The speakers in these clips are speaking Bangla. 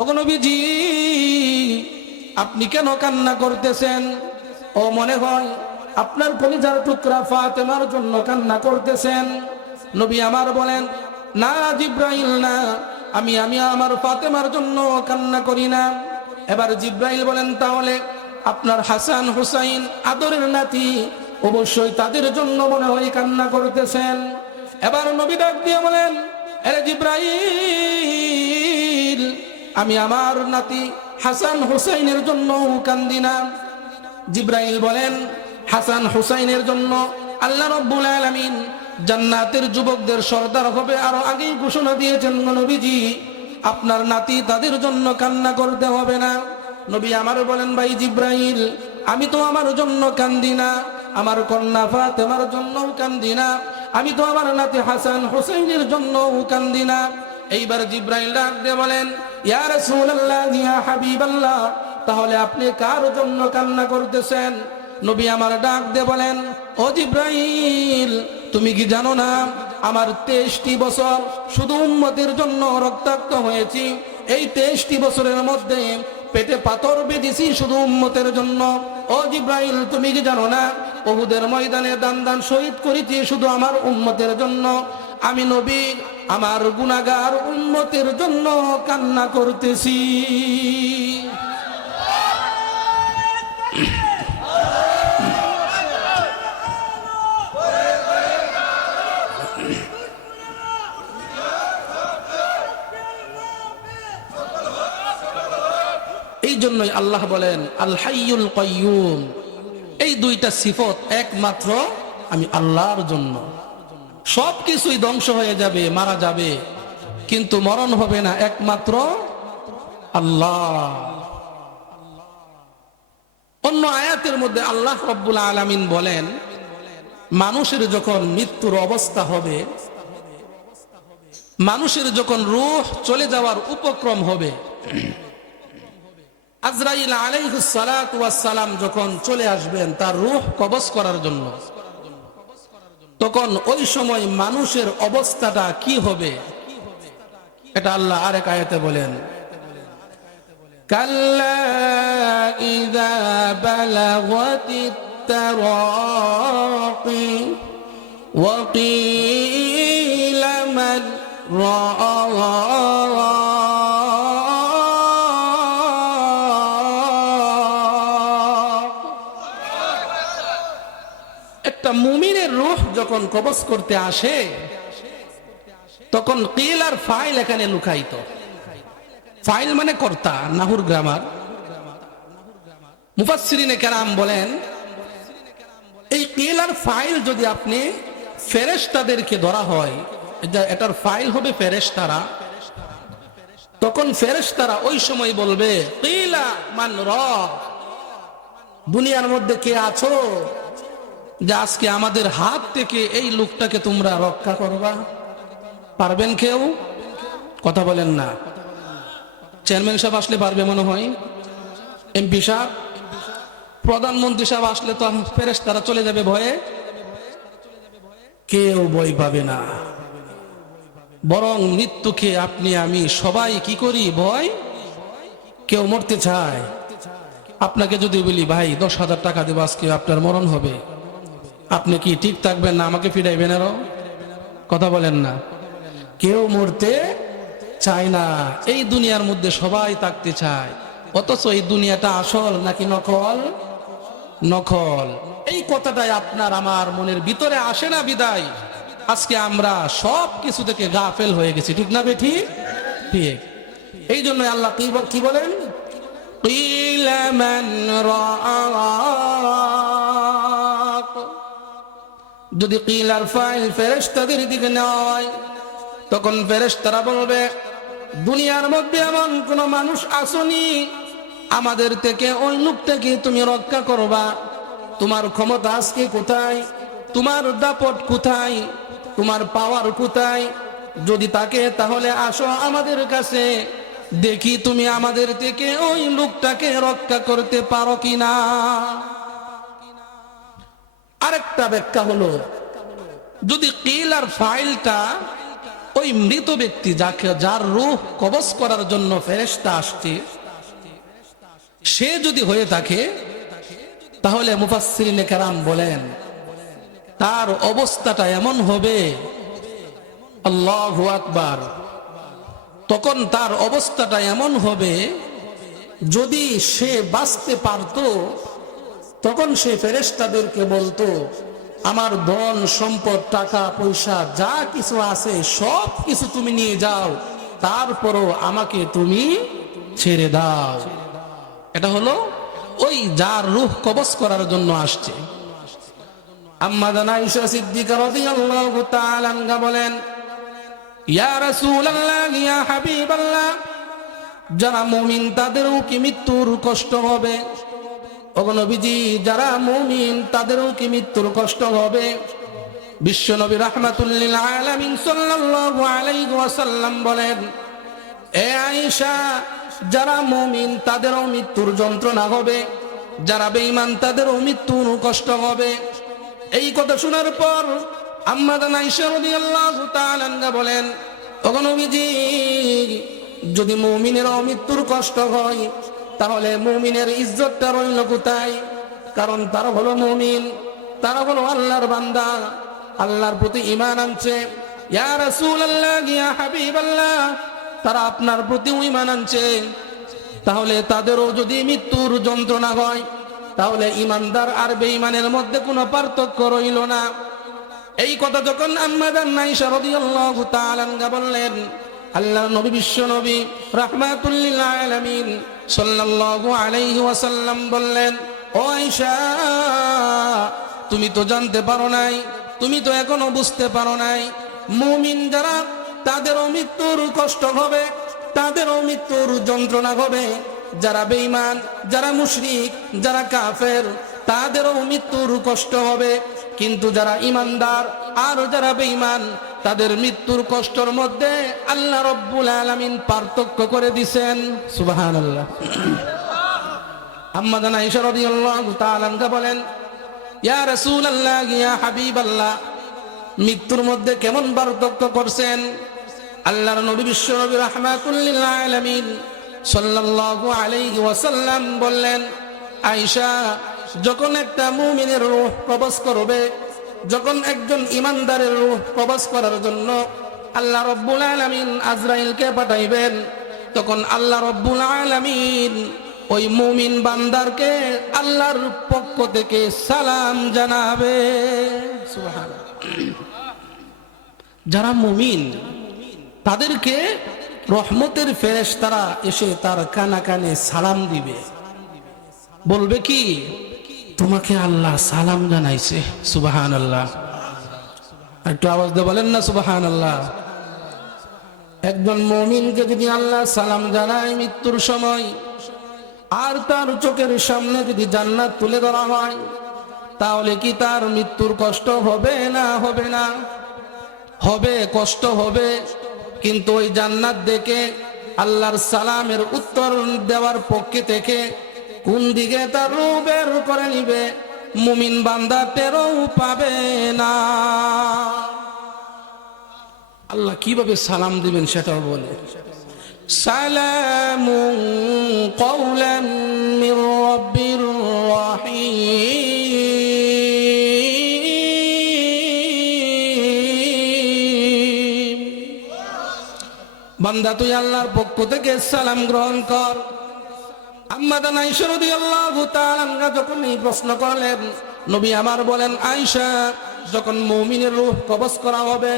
ওগো নবীজি, আপনি কেন কান্না করতেছেন? ও মনে হয় আপনার কলিজার টুকরা ফাতেমার জন্য কান্না করতেছেন। নবী আমার বলেন, না জিব্রাইল না, আমি আমার ফাতেমার জন্য কান্না করি না। এবার জিব্রাইল বলেন, তাহলে আপনার হাসান হুসাইন আদরের নাতি, অবশ্যই তাদের জন্য মনে হয় কান্না করতেছেন। এবার নবী ডাক দিয়ে বলেন, আরে জিব্রাইল, আমি আমার নাতি হাসান হুসাইনের জন্য কান্দি না। জিব্রাইল বলেন, হাসান হুসাইনের জন্য আল্লাহ রাব্বুল আলামিন জান্নাতের যুবকদের সর্দার হবে আরো আগেই ঘোষণা দিয়েছেন। নবীজি, আপনার নাতি তাদের জন্য কান্না করতে হবে না। নবী আমার বলেন, ভাই জিব্রাইল, আমি তো আমার জন্য কান্দি না, আমার কন্যা ফাতেমার জন্যও কান্দি না, আমি তো আমার নাতি হাসান হুসাইনের জন্যও কান্দি না। এইবার জিব্রাইল ডাক দিয়ে বলেন, ইয়া রাসূলুল্লাহ, ইয়া হাবিবাল্লাহ, তাহলে আপনি কার জন্য কান্না করতেছেন? নবী আমার ডাক দিয়ে বলেন, ও জিব্রাইল, তুমি কি জানো না আমার 23টি বছর শুধু উম্মতের জন্য রক্তাক্ত হয়েছি। এই 23টি বছরের মধ্যে পেটে পাথর বেঁধেছি শুধু উম্মতের জন্য। ও জিব্রাইল, তুমি কি জানো না উহুদের ময়দানে দান শহীদ করেছি শুধু আমার উম্মতের জন্য। আমি নবী আমার গুনাহগার উম্মতের জন্য কান্না করতেছি। এই জন্যই আল্লাহ বলেন আল হাইয়ুল কাইয়ুম। এই দুইটা সিফত একমাত্র আমি আল্লাহর জন্য। সবকিছুই ধ্বংস হয়ে যাবে, মারা যাবে, কিন্তু মরণ হবে না একমাত্র আল্লাহ। অন্য আয়াতের মধ্যে আল্লাহ রাব্বুল আলামিন বলেন, মানুষের যখন মৃত্যুর অবস্থা হবে, মানুষের যখন রূহ চলে যাওয়ার উপক্রম হবে, আজরাইল আলাইহিস সালাতু ওয়াস সালাম যখন চলে আসবেন তার রূহ কবজ করার জন্য, তখন ওই সময় মানুষের অবস্থাটা কি হবে এটা আল্লাহ আরেক আয়াতে বলেন, কাল্লা ইযা বালাগাতিত তারাকি ওয়া কিলা মান একটা মুমিনের রূহ যখন কবজ করতে আসে তখন কিল আর ফাইল এখানে লুকায়িত। ফাইল মানে কর্তা, নাহুর গ্রামার। মুফাসসিরিনে কেরাম বলেন, এই কিল আর ফাইল যদি আপনি ফেরেশতাদেরকে ধরা হয়, এটার ফাইল হবে ফেরেশতারা, তখন ফেরেশতারা ওই সময় বলবে, কিলা মান রাব, দুনিয়ার মধ্যে কে আছো যে আজকে আমাদের হাত থেকে এই লোকটাকে তোমরা রক্ষা করবা? পারবেন কেউ? কথা বলেন না। চেয়ারম্যান সাহেব আসলে পারবে মনে হয়, এমপি সাহেব, প্রধানমন্ত্রী সাহেব আসলে তো ফেরেশতারা চলে যাবে ভয়ে, কেউ ভয় পাবে না। বরং মৃত্যুকে আপনি আমি সবাই কি করি, ভয়। কেউ মরতে চায়? আপনাকে যদি বলি, ভাই 10,000 টাকা দেবো আজকে আপনার মরণ হবে, আপনি কি ঠিক থাকবেন না আমাকে ফিরাইবেন? আরো কথা বলেন না। কেউ মরতে চায় না। এই দুনিয়ার মধ্যে সবাই থাকতে চায়, অথচ এই দুনিয়াটা আসল নাকি নকল? নকল। এই কথাটাই আপনার আমার মনের ভিতরে আসে না, বিদায় আজকে আমরা সব কিছু থেকে গাফেল হয়ে গেছি। ঠিক না বেঠি? ঠিক। এই জন্য আল্লাহ কি বলেন, কিলা মান রাআক। যদি কিল আর ফাইল ফেরেশতাদের দিকে নেওয়া হয়, তখন ফেরেশতারা বলবে, দুনিয়ার মধ্যে এমন কোন মানুষ আসনি আমাদের থেকে ওই লোকটাকে তুমি রক্ষা করবা। তোমার ক্ষমতা আজকে কোথায়? তোমার দাপট কোথায়? তোমার পাওয়ার কোথায়? যদি তাকে, তাহলে আসো আমাদের কাছে, দেখি তুমি আমাদের থেকে ওই লোকটাকে রক্ষা করতে পারো কিনা। আরেকটা ব্যাখ্যা হলো, যদি কিল আর ফাইলটা ওই মৃত ব্যক্তি যার রূহ কবজ করার জন্য ফেরেশতা আসছে, সে যদি হয়ে থাকে, তাহলে মুফাসসিরিনে কেরাম বলেন তার অবস্থাটা এমন হবে, আল্লাহু আকবার, তখন তার অবস্থাটা এমন হবে, যদি সে বাঁচতে পারত তখন সে ফেরেশতাদেরকে বলতো, আমার ধন সম্পদ টাকা পয়সা যা কিছু আছে সব কিছু তুমি নিয়ে যাও, তারপরও আমাকে তুমি ছেড়ে দাও। এটা হলো ওই যার রূহ কবজ করার জন্য আসছে। আম্মা জান আয়েশা সিদ্দিকা রাদিয়াল্লাহু তাআলা আনহা বলেন, ইয়া রাসূলুল্লাহ, ইয়া হাবিবাল্লাহ, যারা মুমিন তাদেরও কি মৃত্যুর কষ্ট হবে? ওগো নবীজি, যারা মুমিন তাদেরও কি মৃত্যুর কষ্ট হবে? বিশ্বনবী রাহমাতুল লিল আলামিন সাল্লাল্লাহু আলাইহি ওয়াসাল্লাম বলেন, এ আয়েশা, যারা মুমিন তাদেরও মৃত্যুর যন্ত্রণা হবে, যারা বেঈমান তাদেরও মৃত্যুর কষ্ট হবে। এই কথা শোনার পর আম্মা জান আয়েশা রাদিয়াল্লাহু তাআলা আনহা বলেন, ওগো নবীজি, যদি মুমিনেরও মৃত্যুর কষ্ট হয়, তাহলে মুমিনের ইজ্জতটা রইল কোথায়? কারণ তারা হলো মুমিন, তারা হলো আল্লাহর বান্দা, আল্লাহর প্রতি ঈমান আনছে। ইয়া রাসূলুল্লাহ, ইয়া হাবিবাল্লাহ, তারা আপনার প্রতি ঈমান আনছে, তাহলে তাদেরও যদি মৃত্যুর যন্ত্রণা হয়, তাহলে ঈমানদার আর বেঈমানের মধ্যে কোনো পার্থক্য রইল না। এই কথা যখন আম্মা জান আয়েশা রাদিয়াল্লাহু তাআলা আনহা বললেন, আল্লাহর নবী বিশ্ব নবী রাহমাতুল লিল আলামিন সাল্লাল্লাহু আলাইহি ওয়াসাল্লাম বললেন, ও আয়েশা, তুমি তো জানতে পারো নাই, তুমি তো এখনো বুঝতে পারো নাই, মুমিন যারা তাদেরও মৃত্যুর কষ্ট হবে, তাদেরও মৃত্যুর যন্ত্রণা হবে। যারা বেঈমান, যারা মুশরিক, যারা কাফের, তাদেরও মৃত্যুর কষ্ট হবে। কিন্তু যারা ঈমানদার আর যারা বেঈমান, তাদের মৃত্যুর কষ্টের মধ্যে আল্লাহ রাব্বুল আলামিন পার্থক্য করে দিয়েছেন। সুবহানাল্লাহ। আম্মা জান আয়েশা রাদিয়াল্লাহু তাআলা আনহা বলেন, ইয়া রাসূলুল্লাহ, ইয়া হাবিবাল্লাহ, মৃত্যুর মধ্যে কেমন পার্থক্য করছেন? আল্লাহর নবী বিশ্ব নবী রাহমাতুল লিল আলামিন সাল্লাল্লাহু আলাইহি ওয়াসাল্লাম বললেন, আয়েশা, যখন একটা মুমিনের রূহ কবজ করবে, যখন একজন ঈমানদারের রূহ কবজ করার জন্য আল্লাহ রাব্বুল আলামিন আজরাইলকে পাঠাইবেন, তখন আল্লাহ রাব্বুল আলামিন ওই মুমিন বান্দারকে আল্লাহর পক্ষ থেকে সালাম জানাবে। সুবহানাল্লাহ। যারা মুমিন তাদেরকে রহমতের ফেরেশতারা এসে তার কানে কানে সালাম দিবে, বলবে কি, তোমাকে আল্লাহ সালাম জানাইছে। সুবহানাল্লাহ। একটু আওয়াজ দিয়ে বলেন না সুবহানাল্লাহ। একজন মুমিনকে যদি আল্লাহ সালাম জানায় মৃত্যুর সময়, আর তার চোখের সামনে যদি জান্নাত তুলে ধরা হয়, তাহলে কি তার মৃত্যুর কষ্ট হবে না হবে না? হবে, কষ্ট হবে। কিন্তু ওই জান্নাত দেখে আল্লাহর সালামের উত্তর দেওয়ার পক্ষে থেকে কোন দিকে তার রূহ বের করে নিবে, মুমিন বান্দা টেরও পাবে না। আল্লাহ কিভাবে সালাম দিবেন সেটাও বলে, সালামুন কওলাম মির রাব্বির রাহিম। বান্দা তুই আল্লাহর পক্ষ থেকে সালাম গ্রহণ কর। আম্মা জান আয়েশা রাদিয়াল্লাহু তাআলা আনহা যখন এই প্রশ্ন করলেন, নবী আমার বলেন, আয়েশা, যখন মুমিনের রূহ কবজ করা হবে,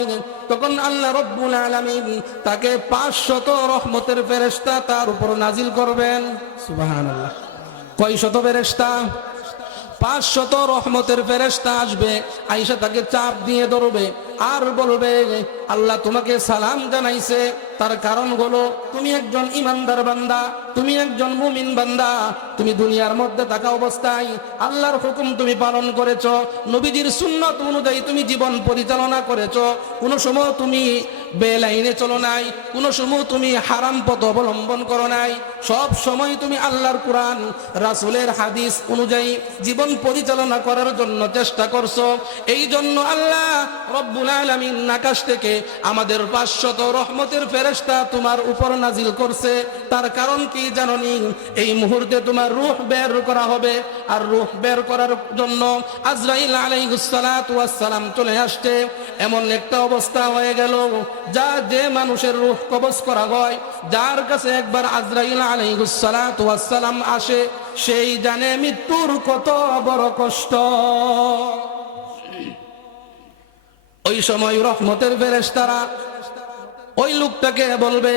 তখন আল্লাহ রাব্বুল আলামিন তাকে 500 রহমতের ফেরেশতা তার উপর নাজিল করবেন। সুবহানাল্লাহ। কয় শত ফেরেশতা? 500 রহমতের ফেরেশতা আসবে, আয়েশা তাকে চাপ দিয়ে ধরবে আর বলবে, আল্লাহ তোমাকে সালাম জানাইছে। তার কারণ হলো তুমি একজন ইমানদার বান্দা, তুমি একজন মুমিন বান্দা। তুমি দুনিয়ার মধ্যে থাকা অবস্থায় আল্লাহর হুকুম তুমি পালন করেছো, নবীজির সুন্নাত অনুযায়ী তুমি জীবন পরিচালনা করেছো। কোনো সময় তুমি বেলাইনে চলো নাই, কোনো সময় তুমি হারাম পথ অবলম্বন করো নাই। সব সময় তুমি আল্লাহর কোরআন রাসূলের হাদিস অনুযায়ী জীবন পরিচালনা করার জন্য চেষ্টা করছো। এই জন্য আল্লাহ রব্বুল আলামিন আকাশ থেকে আমাদের 500 রহমতের ফেরেশতা তোমার উপর নাজিল করছে। তার কারণ কি জানোনি? এই মুহূর্তে তোমার রূহ বের করা হবে, আর রূহ বের করার জন্য আজরাইল আলাইহিস সালাতু ওয়াস সালাম চলে আসছে। এমন একটা অবস্থা হয়ে গেল, যে মানুষের রূহ কবজ করা হয়, যার কাছে একবার আজরাইল আলাইহিস সালাতু ওয়াস সালাম আসে, সেই জানে মৃত্যুর কত বড় কষ্ট। ওই সময় রহমতের ফেরেশতারা ওই লোকটাকে বলবে,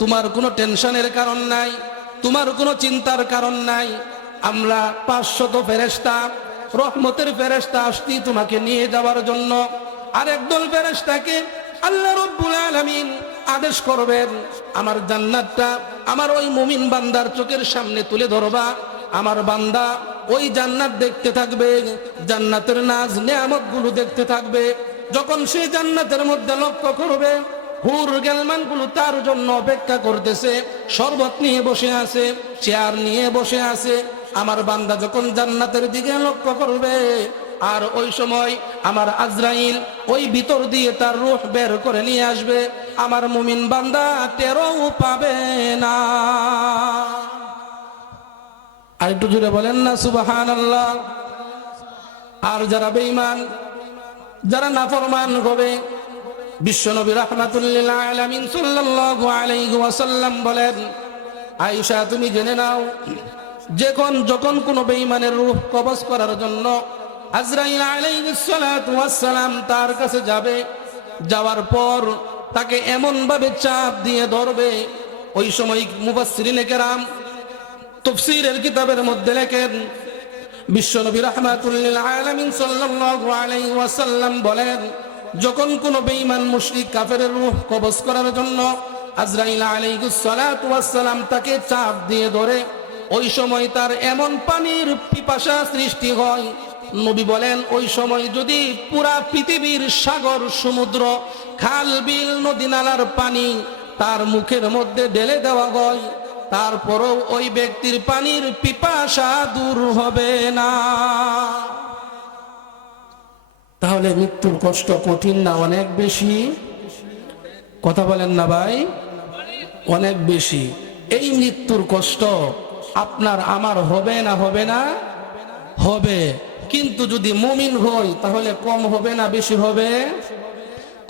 তোমার কোনো টেনশনের কারণ নাই, তোমার কোনো চিন্তার কারণ নাই। আমরা 500 ফেরেশতা, রহমতের ফেরেশতা আসছি তোমাকে নিয়ে যাওয়ার জন্য। আর একদল ফেরেশতাকে আল্লাহ রাব্বুল আলামিন আদেশ করবেন, আমার জান্নাতটা আমার ওই মুমিন বান্দার চোখের সামনে তুলে ধরবা। আমার বান্দা ওই জান্নাত দেখতে থাকবে, জান্নাতের নাজ নেয়ামত গুলো দেখতে থাকবে। যখন সে জান্নাতের মধ্যে লক্ষ্য করবে, হুর গেলমান গুলো তার জন্য অপেক্ষা করতেছে, শরবত নিয়ে বসে আছে, চেয়ার নিয়ে বসে আছে। আমার বান্দা যখন জান্নাতের দিকে লক্ষ্য করবে, আর ওই সময় আমার আজরাইল ওই ভিতর দিয়ে তার রূহ বের করে নিয়ে আসবে, আমার মুমিন বান্দা টেরও পাবে না। আর একটু জুড়ে বলেন না সুবহানাল্লাহ। আর যারা বেঈমান, যারা নাফরমান হবে, বিশ্বনবী রাহমাতুল লিল আলামিন সাল্লাল্লাহু আলাইহি ওয়াসাল্লাম বলেন, আয়েশা তুমি জেনে নাও, যখন কোন বেঈমানের রূহ কবজ করার জন্য আজরাইল আলাইহিস সালাতু ওয়াস সালাম তার কাছে যাবে, যাওয়ার পর তাকে এমন ভাবে চাপ দিয়ে ধরবে, ওই সময় মুফাসসিরিনে কেরাম তাফসীরের কিতাবের মধ্যে লেখেন, বিশ্বনবী রাহমাতুল লিল আলামিন সাল্লাল্লাহু আলাইহি ওয়াসাল্লাম বলেন, যখন কোন বেঈমান মুশরিক কাফেরের রূহ কবজ করার জন্য আজরাইল আলাইহিস সালাতু ওয়াস সালাম তাকে চাপ দিয়ে ধরে, ওই সময় তার এমন পানির পিপাসা সৃষ্টি হয়, নবী বলেন ওই সময় যদি পুরা পৃথিবীর সাগর, সমুদ্র, খাল, বিল, নদী নালার পানি তার মুখের মধ্যে ঢেলে দেওয়া হয়, তারপরও ওই ব্যক্তির পানির পিপাসা দূর হবে না। তাহলে মৃত্যুর কষ্ট কঠিন না অনেক বেশি? কথা বলেন না ভাই, অনেক বেশি। এই মৃত্যুর কষ্ট আপনার আমার হবে না? হবে না? হবে। কিন্তু যদি মুমিন হই তাহলে কম হবে না বেশি হবে?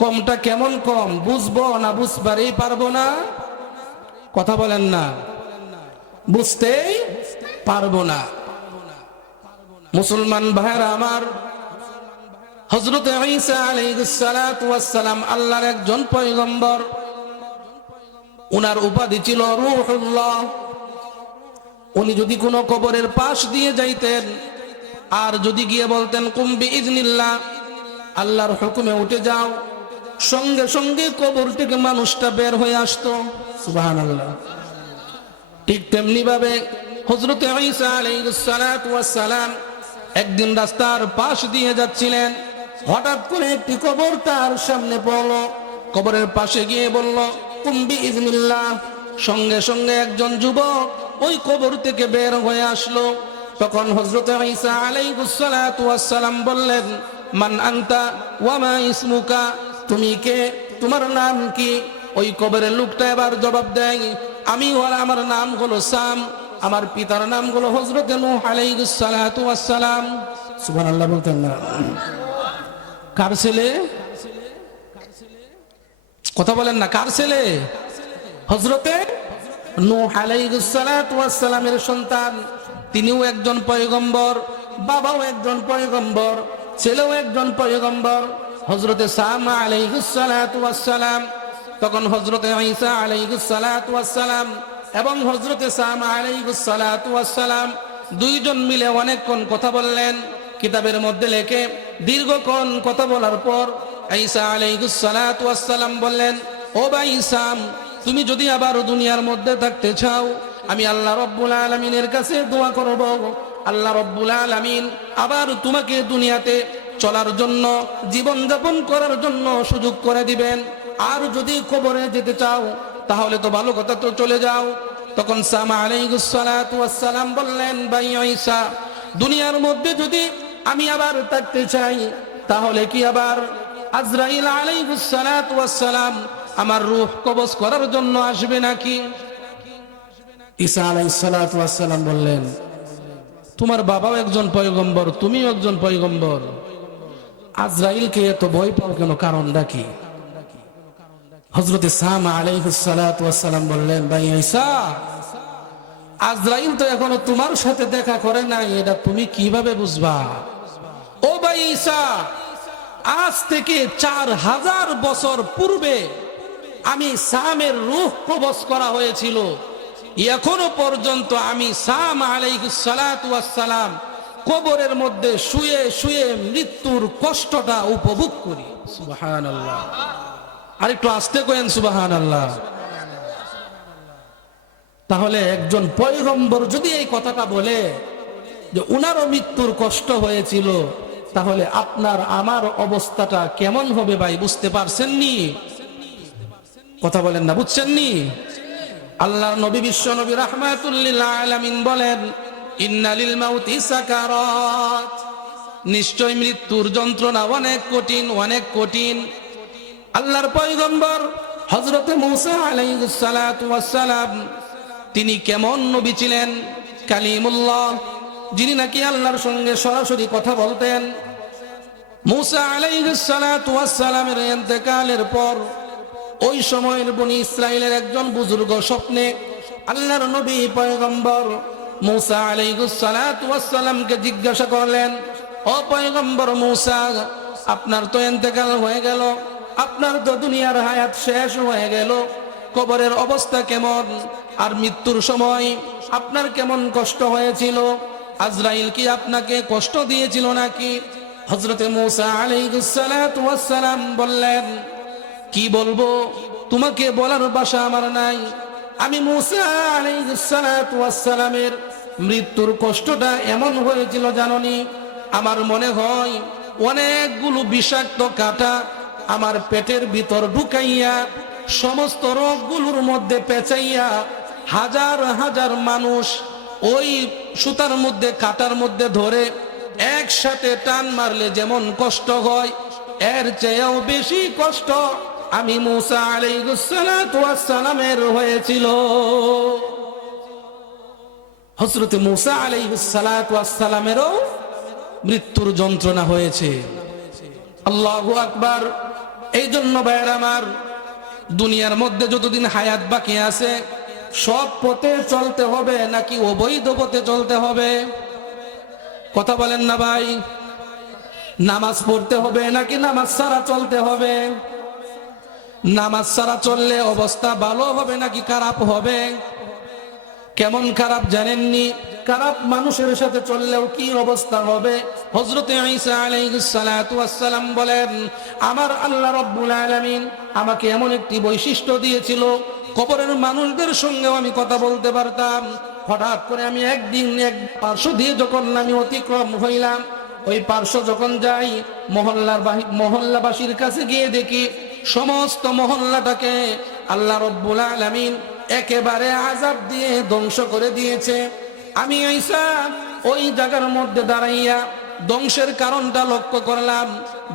কমটা কেমন কম বুঝবো না বুঝবারই পারবো না? কথা বলেন না, বুঝতেই পারবো না। মুসলমান ভাইরা আমার, হযরত ঈসা আলাইহিস সালাতু ওয়াস সালাম আল্লাহর একজন পয়গম্বর। উনার উপাধি ছিল রূহুল্লাহ। উনি যদি কোনো কবরের পাশ দিয়ে যাইতেন, আর যদি গিয়ে বলতেন কুম বিইজনিল্লাহ, আল্লাহর হুকুমে উঠে যাও, সঙ্গে সঙ্গে কবর থেকে মানুষটা বের হয়ে আসতো। সুবহানাল্লাহ। ঠিক তেমনি ভাবে হযরত ঈসা আলাইহিস সালাতু ওয়াস সালাম একদিন রাস্তার পাশ দিয়ে যাচ্ছিলেন, হঠাৎ করে একটি কবর তার সামনে পড়ল। কবরের পাশে গিয়ে বলল কুম বিইজনিল্লাহ, সঙ্গে সঙ্গে একজন যুবক ওই কবর থেকে বের হয়ে আসলো। তখন হযরত ঈসা আলাইহিস সালাতু ওয়াস সালাম বললেন, মান আনতা ওয়া মা ইসমুকা, তুমি কে, তোমার নাম কি? ওই কবরের লোকটা এবার জবাব দেয়, আমার নাম হলো সাম, আমার পিতার নাম হলো হযরত নূহ আলাইহিস সালাতু ওয়াস সালাম। সুবহানাল্লাহ বলতেন না? কার ছেলে? কথা বলেন না, কার ছেলে? হযরতে নূহ আলাইহিস সালাতু ওয়াস সালামের সন্তান। তিনিও একজন পয়গম্বর, বাবাও একজন পয়গম্বর, ছেলেও একজন পয়গম্বর, হযরতে সাম আলাইহিস সালাতু ওয়াস সালাম। তখন হযরতে ঈসা আলাইহিস সালাতু ওয়াস সালাম এবং হযরতে সাম আলাইহিস সালাতু ওয়াস সালাম দুইজন মিলে অনেকক্ষণ কথা বললেন। কিতাবের মধ্যে লেখে, দীর্ঘক্ষণ কথা বলার পর ঈসা আলাইহিস সালাতু ওয়াস সালাম বললেন, ও ভাই ইসাম, তুমি যদি আবার দুনিয়ার মধ্যে থাকতে চাও, আমি আল্লাহ রব্বুল আলামিনের কাছে দোয়া করব, আল্লাহ রব্বুল আলামিন আবার তোমাকে দুনিয়াতে চলার জন্য, জীবন যাপন করার জন্য সুযোগ করে দিবেন। আর যদি কবরে যেতে চাও তাহলে তো ভালো কথা, তো চলে যাও। তখন সামা আলাইহিস সালাতু ওয়াস সালাম বললেন, ভাই ঈসা, দুনিয়ার মধ্যে যদি আমি আবার থাকতে চাই তাহলে কি আবার আজরাইল আলাইহিস সালাতু ওয়াস সালাম আমার রূহ কবজ করার জন্য আসবে নাকি? ঈসা আলাইহিস সালাতু ওয়াস সালাম বললেন, তোমার বাবাও একজন পয়গম্বর, তুমিও একজন পয়গম্বর, আজরাইলকে এত ভয় পাও কেন, কারণটা কি? হযরত সামা আলাইহিস সালাতু ওয়াস সালাম বললেন, ভাই ঈসা, আজরাইল তো এখনো তোমার সাথে দেখা করে নাই, এটা তুমি কিভাবে বুঝবা? ও ভাই ঈসা, আজ থেকে 4000 বছর পূর্বে আমি সামের রূহ কবজ করা হয়েছিল, এখনো পর্যন্ত আমি সাম আলাইহিস সালাতু ওয়াস সালাম কবরের মধ্যে শুয়ে শুয়ে মৃত্যুর কষ্টটা উপভোগ করি। সুবহানাল্লাহ। আরেকটু আস্তে করেন সুবহানাল্লাহ। তাহলে একজন পয়গম্বর যদি এই কথাটা বলে যে উনারও মৃত্যুর কষ্ট হয়েছিল, তাহলে আপনার আমার অবস্থাটা কেমন হবে ভাই, বুঝতে পারছেন নি? কথা বলেন না, বুঝছেন নি? আল্লাহর নবী, বিশ্ব নবী রাহমাতুল লিল আলামিন বলেন, ইন্না লিল মাউতি সাকারাত, নিশ্চয় মৃত্যুর যন্ত্রণা অনেক কঠিন, অনেক কঠিন। আল্লাহর পয়গম্বর হযরত মূসা আলাইহিস সালাতু ওয়াস সালাম, তিনি কেমন নবী ছিলেন? কালিমুল্লাহ, যিনি নাকি আল্লাহর সঙ্গে সরাসরি কথা বলতেন। মূসা আলাইহিস সালাতু ওয়াস সালামের ইন্তেকালের পর ওই সময়ের বনি ইসরাইলের একজন বুজুর্গ স্বপ্নে আল্লাহর নবী পয়গম্বর মূসা আলাইহিস সালাতু ওয়াস সালামকে জিজ্ঞাসা করলেন, ও পয়গম্বর মূসা, আপনার তো ইন্তেকাল হয়ে গেল, আপনার তো দুনিয়ার হায়াত শেষ হয়ে গেল, কবরের অবস্থা কেমন? আর মৃত্যুর সময় আপনার কেমন কষ্ট হয়েছিল? আজরাইল কি আপনাকে কষ্ট দিয়েছিল নাকি? হযরতে মূসা আলাইহিস সালাতু ওয়াস সালাম বললেন, কি বলবো, তোমাকে বলার ভাষা আমার নাই। আমি মূসা আলাইহিস সালাতু ওয়াস সালামের মৃত্যুর কষ্টটা এমন হয়েছিল জাননি, আমার মনে হয় অনেকগুলো বিষাক্ত কাঁটা আমার পেটের ভিতর ঢুকাইয়া সমস্ত রোগগুলোর মধ্যে পেঁচাইয়া হাজার হাজার মানুষ ওই সুতার মধ্যে, কাঁটার মধ্যে ধরে একসাথে টান মারলে যেমন কষ্ট হয়, এর চেয়েও বেশি কষ্ট আমি মূসা আলাইহিস সালাতু ওয়াস সালামের হয়েছিল। হযরত মূসা আলাইহিস সালাতু ওয়াস সালামেরও মৃত্যুর যন্ত্রণা হয়েছে। আল্লাহু আকবার। এই জন্য ভাইয়ের আমার, দুনিয়ার মধ্যে যতদিন হায়াত বাকি আছে, সৎ পথে চলতে হবে নাকি অবৈধ পথে চলতে হবে? কথা বলেন না ভাই। নামাজ পড়তে হবে নাকি নামাজ ছাড়া চলতে হবে? নামাজ ছাড়া চললে অবস্থা ভালো হবে নাকি খারাপ হবে? কেমন খারাপ জানেননি? খারাপ মানুষের সাথে চললেও কি অবস্থা হবে? হযরত ঈসা আলাইহিস সালাতু ওয়াস সালাম বলেন, আমার আল্লাহ রাব্বুল আলামিন আমাকে এমন একটি বৈশিষ্ট্য দিয়েছিল, কবরের মানুষদের সঙ্গেও আমি কথা বলতে পারতাম। হঠাৎ করে আমি একদিন এক পার্শ্ব দিয়ে যখন আমি অতিক্রম হইলাম, ওই পার্শ্ব যখন যাই, মহল্লাবাসীর কাছে গিয়ে দেখি সমস্ত মহল্লাটাকে আল্লাহ রাব্বুল আলামিন একেবারে আযাব দিয়ে ধ্বংস করে দিয়েছে। আমি ঈসা ওই জায়গার মধ্যে দাঁড়াইয়া ধ্বংসের কারণটা লক্ষ্য করলাম।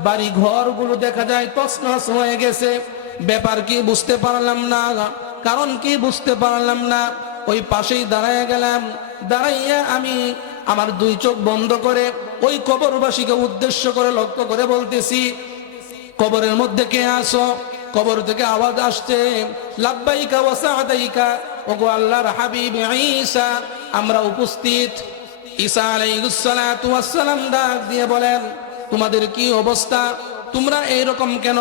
বাড়ি ঘরগুলো দেখা যায় তছনছ হয়ে গেছে। ব্যাপার কি বুঝতে পারলাম না, কারণ কি বুঝতে পারলাম না। ওই পাশেই দাঁড়াইয়া গেলাম। দাঁড়াইয়া আমি আমার দুই চোখ বন্ধ করে ওই কবরবাসীকে উদ্দেশ্য করে লক্ষ্য করে বলতেছি, কবরের মধ্যে কে আসো? কবর থেকে আওয়াজ আসছে, লাব্বাইকা ওয়া সা'দাইকা, ওগো আল্লাহর হাবিব ঈসা, আমরা উপস্থিত। ঈসা আলাইহিস সালাতু ওয়াস সালাম ডাক দিয়ে বলেন, তোমাদের কি অবস্থা? তোমরা এইরকম কেন?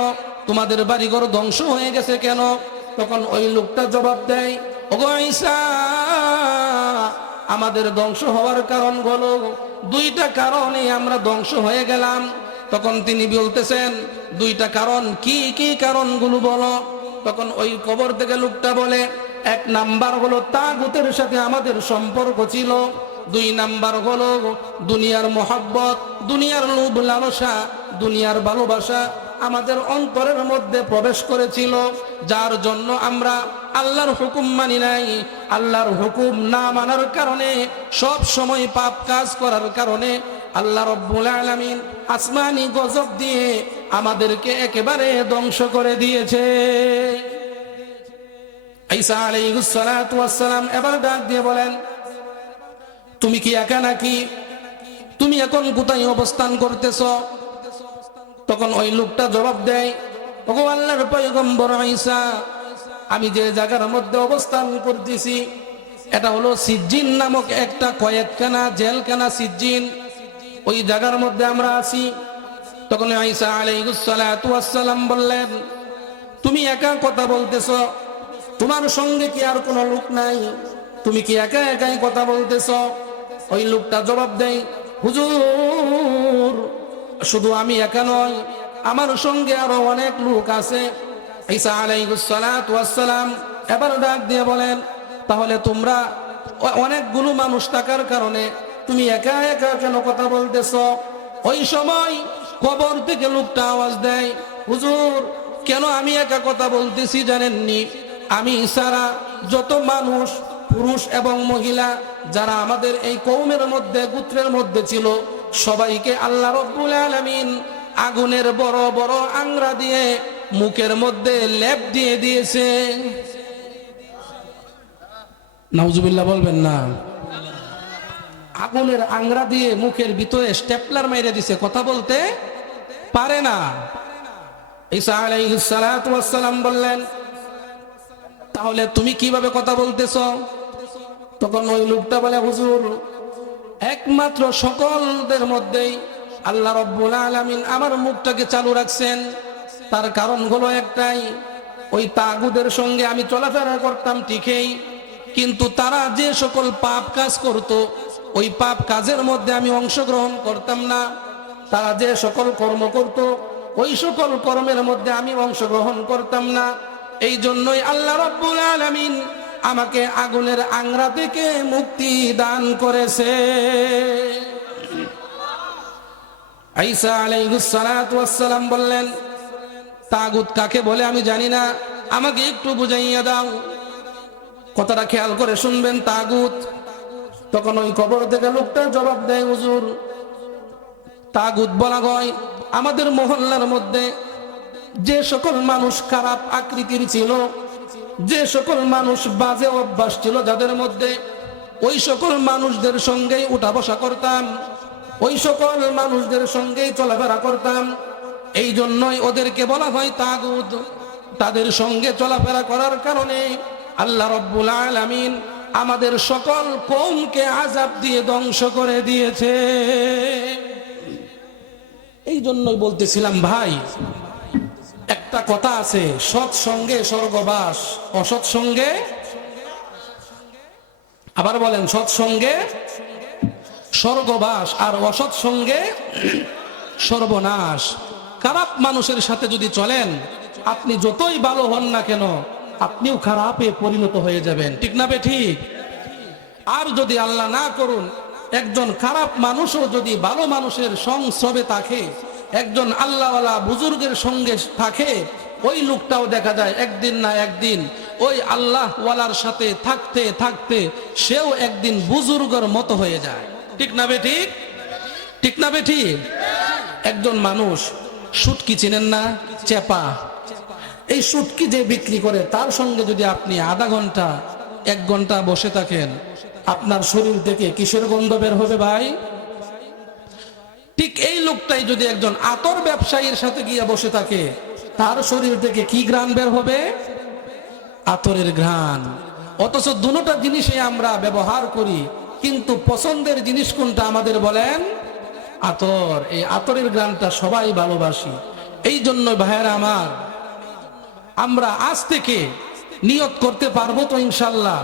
তোমাদের বাড়িঘর ধ্বংস হয়ে গেছে কেন? তখন ওই লোকটা জবাব দেয়, ওগো ঈসা, আমাদের ধ্বংস হওয়ার কারণ হলো দুইটা কারণে আমরা ধ্বংস হয়ে গেলাম। তখন তিনি বলতেছেন, দুইটা কারণ কি? কি কারণগুলো বলো? তখন ওই কবর থেকে লোকটা বলে, এক নাম্বার হলো তাগুতের সাথে আমাদের সম্পর্ক ছিল, দুই নাম্বার হলো দুনিয়ার মোহাব্বত, দুনিয়ার লোভ লালসা, দুনিয়ার ভালোবাসা আমাদের অন্তরের মধ্যে প্রবেশ করেছিল, যার জন্য আমরা আল্লাহর হুকুম মানি নাই। আল্লাহর হুকুম না মানার কারণে, সব সময় পাপ কাজ করার কারণে আল্লাহ রাব্বুল আলামিন আসমানি গজব দিয়ে আমাদেরকে একেবারে ধ্বংস করে দিয়েছে। ঈসা আলাইহিস সালাতু ওয়াস সালাম এবার ডাক দিয়ে বলেন, তুমি কি একা নাকি? তুমি এখন কোথায় অবস্থান করতেছ? তখন ওই লোকটা জবাব দেয়, ওগো আল্লাহর পয়গম্বর ঈসা, আমি যে জায়গার মধ্যে অবস্থান করতেছি এটা হলো সিজ্জিন নামক একটা কয়েদখানা, জেলখানা সিজ্জিন, ওই জায়গার মধ্যে আমরা আছি। তখন ঈসা আলাইহিস সালাতু ওয়াস সালাম বললেন, তুমি একা কথা বলতেছ? তোমার সঙ্গে কি আর কোনো লোক নাই? তুমি কি একা একাই কথা বলতেছ? ওই লোকটা জবাব দেয়, হুজুর, শুধু আমি একা নয়, আমার সঙ্গে আরো অনেক লোক আছে। ঈসা আলাইহিস সালাতু ওয়াস সালাম এবার ডাক দিয়ে বলেন, তাহলে তোমরা অনেকগুলো মানুষ থাকার কারণে তুমি একা একা কেন কথা বলতেছ? ওই সময় কবর থেকে লোকটা আওয়াজ দেয়, হুজুর, কেন আমি একা কথা বলতেছি জানেননি? আমি সারা যত মানুষ, পুরুষ এবং মহিলা যারা আমাদের এই কওমের মধ্যে, গোত্রের মধ্যে ছিল, সবাইকে আল্লাহ রাব্বুল আলামিন আগুনের বড় বড় আংরা দিয়ে মুখের মধ্যে লেপ দিয়ে দিয়েছে। নাউজুবিল্লাহ বলবেন না। আগুনের আংরা দিয়ে মুখের ভিতরে স্টেপলার মাইরে দিছে, কথা বলতে পারে না। ঈসা আলাইহিস সালাতু ওয়াস সালাম বললেন, তাহলে তুমি কিভাবে কথা বলতেছ? তখন ওই লোকটা বলে, হুজুর, একমাত্র সকলদের মধ্যেই আল্লাহ রাব্বুল আলামিন আমার মুখটাকে চালু রাখছেন, তার কারণ হলো একটাই, ওই তাগুদের সঙ্গে আমি চলাফেরা করতাম ঠিকই, কিন্তু তারা যে সকল পাপ কাজ করত, ওই পাপ কাজের মধ্যে আমি অংশগ্রহণ করতাম না। তারা যে সকল কর্ম করত, ওই সকল কর্মের মধ্যে আমি অংশগ্রহণ করতাম না। এই জন্যই আল্লাহ রাব্বুল আলামিন আমাকে আগুনের আংরা থেকে মুক্তি দান করেছে। ঈসা আলাইহিস সালাতু ওয়াস সালাম বললেন, তাগুত কাকে বলে আমি জানি না, আমাকে একটু বুঝাইয়া দাও। কথাটা খেয়াল করে শুনবেন, তাগুত। তখন ওই কবর থেকে লোকটা জবাব দেয়, হুজুর, তাগুত বলা হয় আমাদের মহল্লার মধ্যে যে সকল মানুষ খারাপ আকৃতির ছিল, যে সকল মানুষ বাজে অভ্যাস ছিল যাদের মধ্যে, ওই সকল মানুষদের সঙ্গেই উঠা বসা করতাম, ওই সকল মানুষদের সঙ্গেই চলাফেরা করতাম। এই জন্যই ওদেরকে বলা হয় তাগুত। তাদের সঙ্গে চলাফেরা করার কারণে আল্লাহ রাব্বুল আলামিন আমাদের সকল কওমকে আযাব দিয়ে ধ্বংস করে দিয়েছে। এই জন্যই বলতেছিলাম ভাই, একটা কথা আছে, সৎ সঙ্গে স্বর্গবাস, অসৎ সঙ্গে, আবার বলেন, সৎ সঙ্গে স্বর্গবাস আর অসৎ সঙ্গে সর্বনাশ। খারাপ মানুষের সাথে যদি চলেন, আপনি যতই ভালো হন না কেন, আপনিও খারাপে পরিণত হয়ে যাবেন, ঠিক না বে ঠিক? আর যদি আল্লাহ না করুন, একজন খারাপ মানুষও যদি ভালো মানুষের সংস্রবে থাকে, একজন আল্লাহওয়ালা বুজুর্গের সঙ্গে থাকে, ওই লোকটাও দেখা যায় একদিন না একদিন ওই আল্লাহওয়ালার সাথে থাকতে থাকতে সেও একদিন বুজুর্গের মতো হয়ে যায়, ঠিক না বে ঠিক? ঠিক না বে ঠিক? একজন মানুষ শুটকি চিনেন না, চেপা, এই শুটকি যে বিক্রি করে, তার সঙ্গে যদি আপনি আধা ঘন্টা 1 ঘন্টা বসে থাকেন, আপনার শরীর থেকে কিসের গন্ধ বের হবে ভাই? ঠিক এই লোকটাই যদি একজন আতর ব্যবসায়ীর সাথে গিয়ে বসে থাকে, তার শরীর থেকে কি ঘ্রাণ বের হবে? আতরের ঘ্রাণ। অথচ দুটোটা জিনিসই আমরা ব্যবহার করি, কিন্তু পছন্দের জিনিস কোনটা আমাদের বলেন? আতর। এই আতরের ঘ্রাণটা সবাই ভালোবাসি। এই জন্য ভাইয়েরা আমার, আমরা আজ থেকে নিয়ত করতে পারবো তো ইনশাল্লাহ,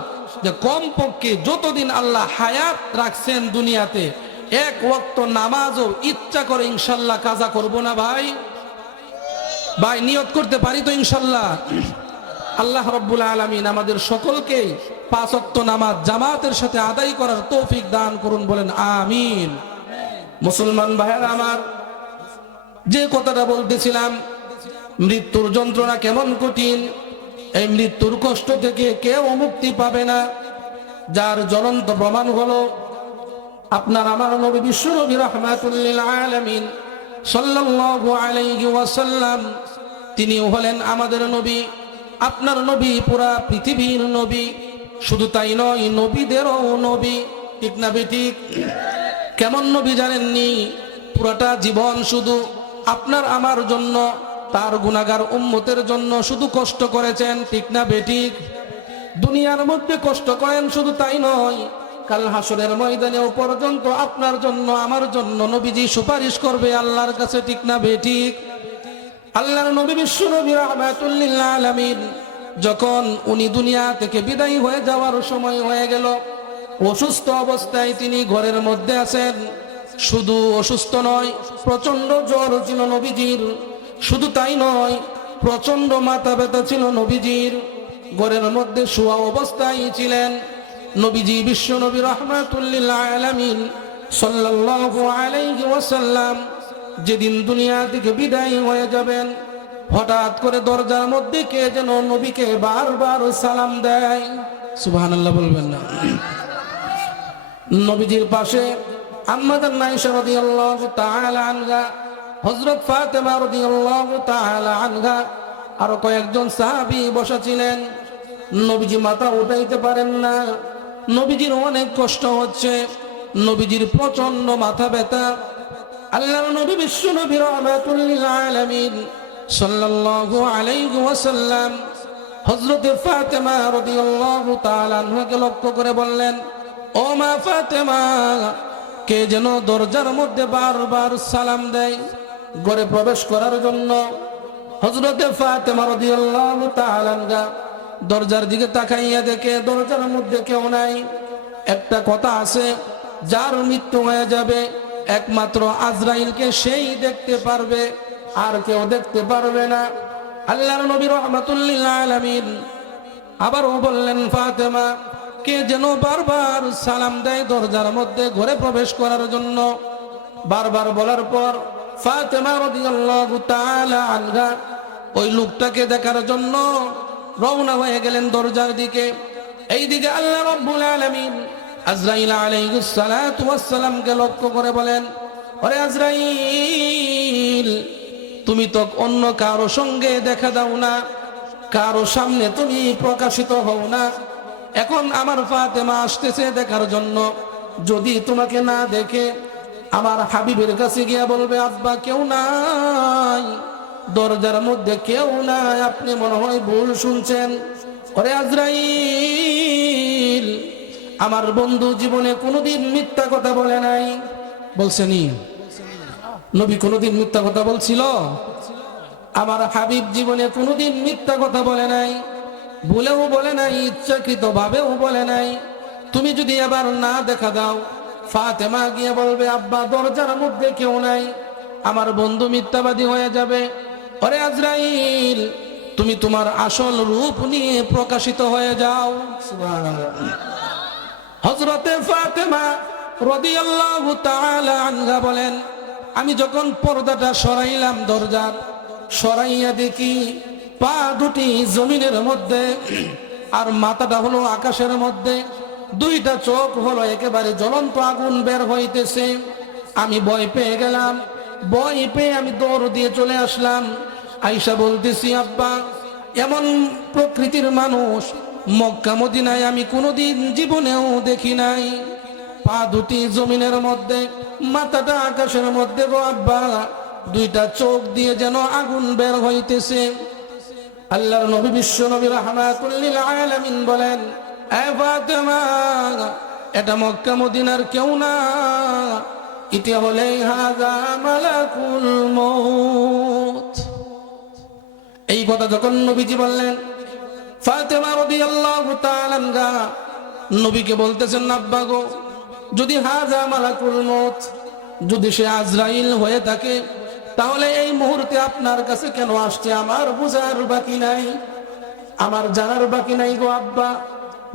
যে কমপক্ষে যতদিন আল্লাহ হায়াত রাখছেন দুনিয়াতে, 1 ওয়াক্ত নামাজও ইচ্ছা করে ইনশাল্লাহ কাজা করব না ভাই? ভাই নিয়ত করতে পারি তো ইনশাল্লাহ? আল্লাহ রাব্বুল আলামিন আমাদের সকলকে পাঁচ ওয়াক্ত নামাজ জামাতের সাথে আদায় করার তৌফিক দান করুন, বলেন আমিন। মুসলমান ভাইয়েরা আমার, যে কথাটা বলতেছিলাম, মৃত্যুর যন্ত্রণা কেমন কঠিন, এই মৃত্যুর কষ্ট থেকে কেউ মুক্তি পাবে না। যার জ্বলন্ত প্রমাণ হলো আপনার আমার নবী বিশ্ব নবী রাহমাতুল লিল আলামিন সাল্লাল্লাহু আলাইহি ওয়াসাল্লাম। তিনি হলেন আমাদের নবী, আপনার নবী, পুরা পৃথিবীর নবী। শুধু তাই নয়, নবীদেরও নবী, ঠিক না বেঠিক? কেমন নবী জানেননি? পুরাটা জীবন শুধু আপনার আমার জন্য, তার গুনাহগার উম্মতের জন্য শুধু কষ্ট করেছেন, ঠিক না বেঠিক? দুনিয়ার মধ্যে কষ্ট করেন, শুধু তাই নয়, কাল হাসরের ময়দানেও পর্যন্ত আপনার জন্য আমার জন্য নবীজি সুপারিশ করবে আল্লাহর কাছে, ঠিক না বেঠিক? আল্লাহর নবী বিশ্ব নবী রাহমাতুল লিল আলামিন যখন উনি দুনিয়া থেকে বিদায় হয়ে যাওয়ার সময় হয়ে গেল, অসুস্থ অবস্থায় তিনি ঘরের মধ্যে আছেন। শুধু অসুস্থ নয়, প্রচন্ড জ্বর ছিল নবীজির। শুধু তাই নয়, প্রচন্ড মাথা ব্যথা ছিল নবীজির। ঘরের মধ্যে শোয়া অবস্থায় ছিলেন নবীজি বিশ্ব নবী রাহমাতুল লিল আলামিন সাল্লাল্লাহু আলাইহি ওয়াসাল্লাম। যেদিন দুনিয়া থেকে বিদায় হয়ে যাবেন, হঠাৎ করে দরজার মধ্যে কে যেন নবীকে বারবার সালাম দেয়। সুবহানাল্লাহ বলবেন না? নবীজির পাশে আম্মাদান আয়েশা রাদিয়াল্লাহু তাআলা আনহা, হযরত ফাতেমা রাদিয়াল্লাহু তাআলা আনহা, আরো কয়েকজন সাহাবী বসা ছিলেন। নবীজি মাথা উঠাইতে পারেন না, নবীজির অনেক কষ্ট হচ্ছে, নবীজির প্রচন্ড মাথা ব্যথা। আল্লাহর নবী বিশ্ব নবী রাহমাতুল লিল আলামিন সাল্লাল্লাহু আলাইহি ওয়াসাল্লাম হযরত ফাতেমা রাদিয়াল্লাহু তাআলা আনহাকে লক্ষ্য করে বললেন, ও মা ফাতেমা, কে যেন দরজার মধ্যে বারবার সালাম দেয় ঘরে প্রবেশ করার জন্য। হযরত ফাতেমা রাদিয়াল্লাহু তাআলা আনহা দরজার দিকে তাকাইয়া দেখে দরজার মধ্যে কেউ নাই। একটা কথা আছে, যার মৃত্যু হয়ে যাবে একমাত্র আজরাইলকে সেই দেখতে পারবে, আর কেউ দেখতে পারবে না। আল্লাহর নবী রাহমাতুল লিল আলামিন আবারও বললেন, ফাতেমা, কে যেন বারবার সালাম দেয় দরজার মধ্যে ঘরে প্রবেশ করার জন্য। বারবার বলার পর ফাতেমা রাদিয়াল্লাহু তাআলা আনহা ওই লোকটাকে দেখার জন্য রওনা হয়ে গেলেন দরজার দিকে। এইদিকে আল্লাহ রাব্বুল আলামিন আজরাইল আলাইহিস সালাতু ওয়াস সালামকে লক্ষ্য করে বলেন, ওরে আজরাইল, তুমি তো অন্য কারো সঙ্গে দেখা দাও না, কারো সামনে তুমি প্রকাশিত হও না। এখন আমার ফাতেমা আসতেছে দেখার জন্য, যদি তোমাকে না দেখে আমার হাবিবের কাছে গিয়া বলবে, আব্বা কেউ নাই, দরজার মধ্যে কেউ নাই, আপনি মনে হয় ভুল শুনছেন। ওরে আজরাইল, আমার বন্ধু জীবনে কোনোদিন মিথ্যা কথা বলে নাই। বলছেনি? নবী কোনোদিন মিথ্যা কথা বলছিল? আমার হাবিব জীবনে কোনোদিন মিথ্যা কথা বলে নাই, ভুলেও বলে নাই, ইচ্ছাকৃত ভাবেও বলে নাই। তুমি যদি এবার না দেখা দাও, ফাতেমা গিয়ে বলবে, আব্বা দরজার মধ্যে কেউ নাই, আমার বন্ধু মিথ্যাবাদী হয়ে যাবে। ওরে আজরাইল, তুমি তোমার আসল রূপ নিয়ে প্রকাশিত হয়ে যাও। সুবহানাল্লাহ। হযরতে ফাতেমা রাদিয়াল্লাহু তাআলা আনহা বলেন, আমি যখন পর্দাটা সরাইলাম দরজার, সরাইয়া দেখি পা দুটি জমিনের মধ্যে আর মাথাটা হলো আকাশের মধ্যে, দুইটা চোখ হলো একেবারে জ্বলন্ত আগুন বের হইতেছে। আমি ভয় পেয়ে গেলাম, ভয় পেয়ে আমি দৌড় দিয়ে চলে আসলাম। আয়েশা বলতেছি, আব্বা এমন প্রকৃতির মানুষ মক্কা মদিনায় আমি কোনোদিন জীবনেও দেখি নাই। পা দুটি জমিনের মধ্যে, মাথাটা আকাশের মধ্যে গো আব্বা, দুইটা চোখ দিয়ে যেন আগুন বের হইতেছে। আল্লাহর নবী বিশ্ব নবী রাহমাতুল লিল আলামিন বলেন, এ ফাতেমা, এটা মক্কা মদিনার কেউ না, এটা হলে হাযা মালাকুল মউত। এই কথা যখন নবীজি বললেন, ফাতেমা রাদিয়াল্লাহু তাআলা আনহা নবীকে বলতেছেন, আব্বা গো, যদি হাযা মালাকুল মউত, যদি সে আজরাইল হয়ে থাকে, তাহলে এই মুহূর্তে আপনার কাছে কেন আসছে আমার বুঝার বাকি নাই। আমার জানার বাকি নাই গো আব্বা,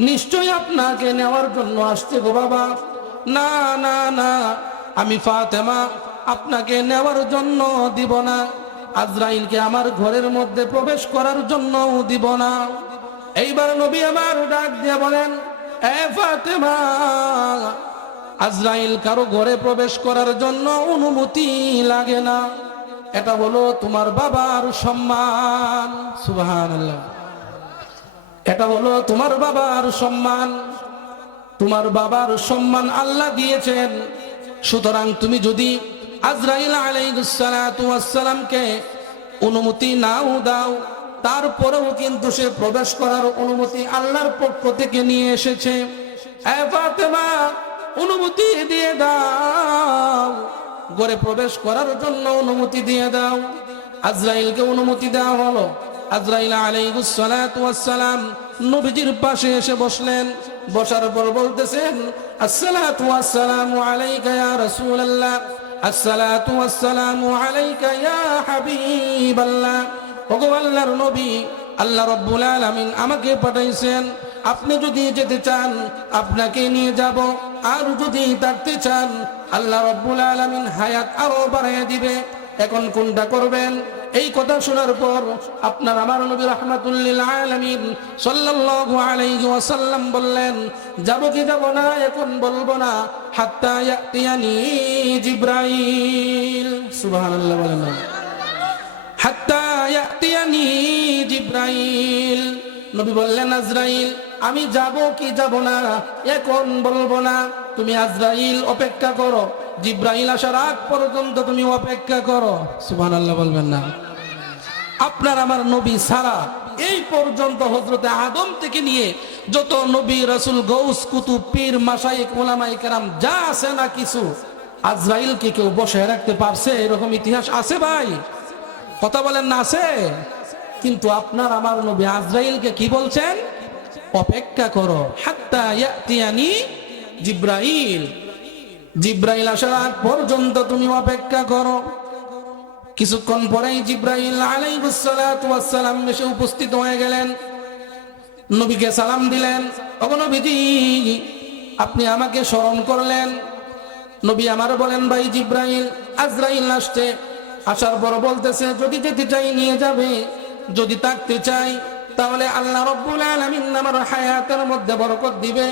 নিশ্চয়ই আপনাকে নেওয়ার জন্য আসছে গো বাবা। না না না, আমি ফাতেমা আপনাকে নেওয়ার জন্য দিব না, আজরাইলকে আমার ঘরের মধ্যে প্রবেশ করার জন্য দিব না। এইবার নবী আমার ডাক দিয়ে বলেন, এ ফাতেমা, আজরাইল কারো ঘরে প্রবেশ করার জন্য অনুমতি লাগে না, এটা হলো তোমার বাবার সম্মান। সুবহানাল্লাহ। এটা হলো তোমার বাবার সম্মান, তোমার বাবার সম্মান আল্লাহ দিয়েছেন। সুতরাং তুমি যদি আজরাইল আলাইহিস সালাতু ওয়াস সালামকে অনুমতি নাও দাও, তারপরেও কিন্তু সে প্রবেশ করার অনুমতি আল্লাহর পক্ষ থেকে নিয়ে এসেছে। এ ফাতেমা, অনুমতি দিয়ে দাও, ঘরে প্রবেশ করার জন্য অনুমতি দিয়ে দাও। আজরাইলকে অনুমতি দেওয়া হলো। আজরাইল আলাইহিস সালাতু ওয়াস সালাম নবীজির পাশে এসে বসলেন। বসার পর বলতেছেন, আসসালাতু ওয়াসসালামু আলাইকা ইয়া রাসূলুল্লাহ, আসসালাতু ওয়াসসালামু আলাইকা ইয়া হাবিবাল্লাহ। ওগো আল্লাহর নবী, আল্লাহ রাব্বুল আলামিন আমাকে পাঠাইছেন, আপনি যদি যেতে চান আপনাকে নিয়ে যাব, আর যদি থাকতে চান আল্লাহ রাব্বুল আলামিন হায়াত আরো বাড়াইয়া দিবে। এখন কোনটা করবেন? এই কথা শোনার পর আপনার আমার নবী রাহমাতুল লিল আলামিন সাল্লাল্লাহু আলাইহি ওয়াসাল্লাম বললেন, যাব কি যাব না এখন বলবো না, হাত্তা ইয়াতিয়ানি জিবরাইল। সুবহানাল্লাহ বলেন না, হাত্তা ইয়াতিয়ানি জিবরাইল। নবী বললেন, আজরাইল আমি যাব কি যাব না এখন বলবো না, তুমি আজরাইল অপেক্ষা করো, জিবরাইল আসার আগ পর্যন্ত তুমি অপেক্ষা করো। সুবহানাল্লাহ বলবেন না। আপনার আমার নবী সারা এই পর্যন্ত হযরতে আদম থেকে নিয়ে যত নবী রাসূল গৌস কুতুব পীর মাশায়েখ উলামায়ে কেরাম যা আছে না কিছু, আজরাইলকে কেউ বসায় রাখতে পারছে? এরকম ইতিহাস আছে ভাই? কথা বলেন না, আছে? কিন্তু আপনার আমার নবী আজরাইলকে কি বলছেন? অপেক্ষা করো, হাত্তা ইয়াতিয়ানি জিবরাইল, জিবরাইল আসার আগ পর্যন্ত তুমি অপেক্ষা করো। কিছুক্ষণ পরেই জিবরাইল আলাইহিস সালাতু ওয়াস সালাম এসে উপস্থিত হয়ে গেলেন। নবীকে সালাম দিলেন, ওগো নবীজি আপনি আমাকে স্মরণ করলেন। নবী আমার বলেন, ভাই জিবরাইল, আজরাইল আসছে। আসার পর বলতেছে, যদি যেতে চাই নিয়ে যাবে, যদি থাকতে চাই তাহলে আল্লাহ রাব্বুল আলামিন আমার হায়াতের মধ্যে বরকত দিবে।